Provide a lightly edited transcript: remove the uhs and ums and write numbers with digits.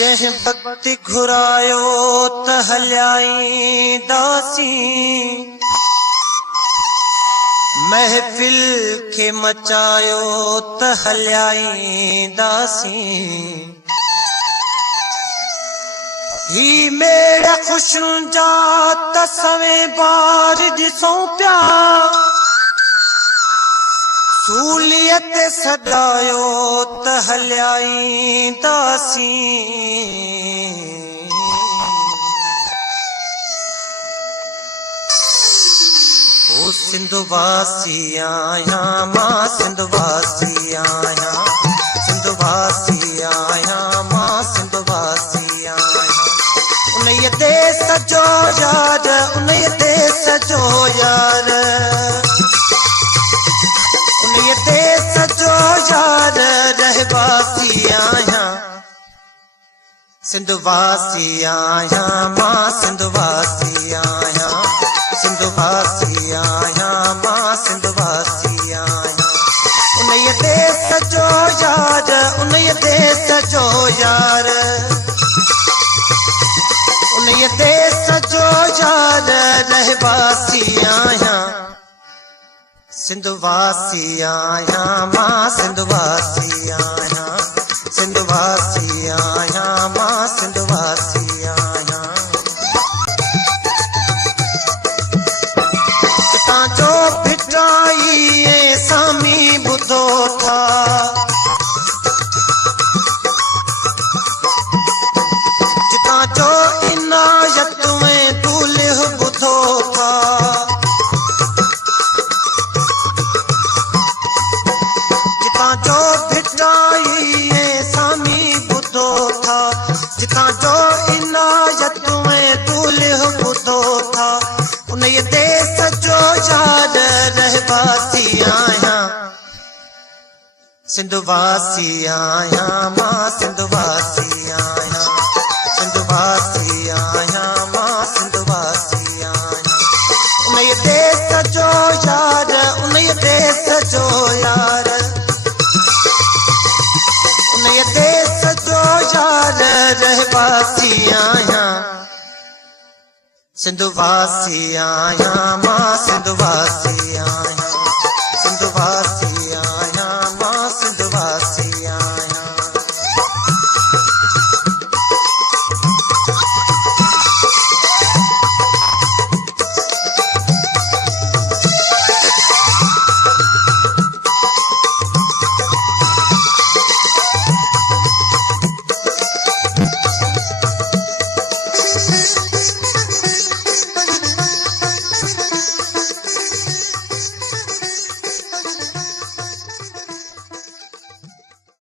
जह वक्त घुरायो त हल्याई दासी महफिल के मचायो त हल्याई दासी ही मेरा खुशन जा त सवे बार दिसों प्या सूलियत सदायो त हल्याई दासी ओ सिंधुवासी आया मां सिंधुवासी आया सिंधुवासी आया मां सिंधुवासी आया उन्हें देश जो यार उन्हें देश जो यार उन्हें देश जो यार रहवासी आया सिंधुवासी आया मां सिंधुवासी आया सिंधुवासी आया मां सिंधुवासी आया उन्हें देश जो यार उन्हें देश जो यार उन्हें देश जो यार रहवासी आया सिंधुवासी आया मां सिंधुवासी आया सिंधुवासी आया मां सिंधुवासी आया जितां जो भिटाई सामी बुधो था जितां जो इनायत में दूल्ह बुधो था जितां जो भिटाई सामी बुधो था जितां जो इनायत में दूल्ह बुधो था उन्हें देश जो यार रहवासी आया सिंधुवासी आया मां सिंधुवासी आया सिंधुवासी आया मां सिंधुवासी आया उन्हें देश जो यार उन्हें देश जो यार उन्हें देश जो यार रहवासी आया सिंधुवासी आया मां सिंधुवासी आया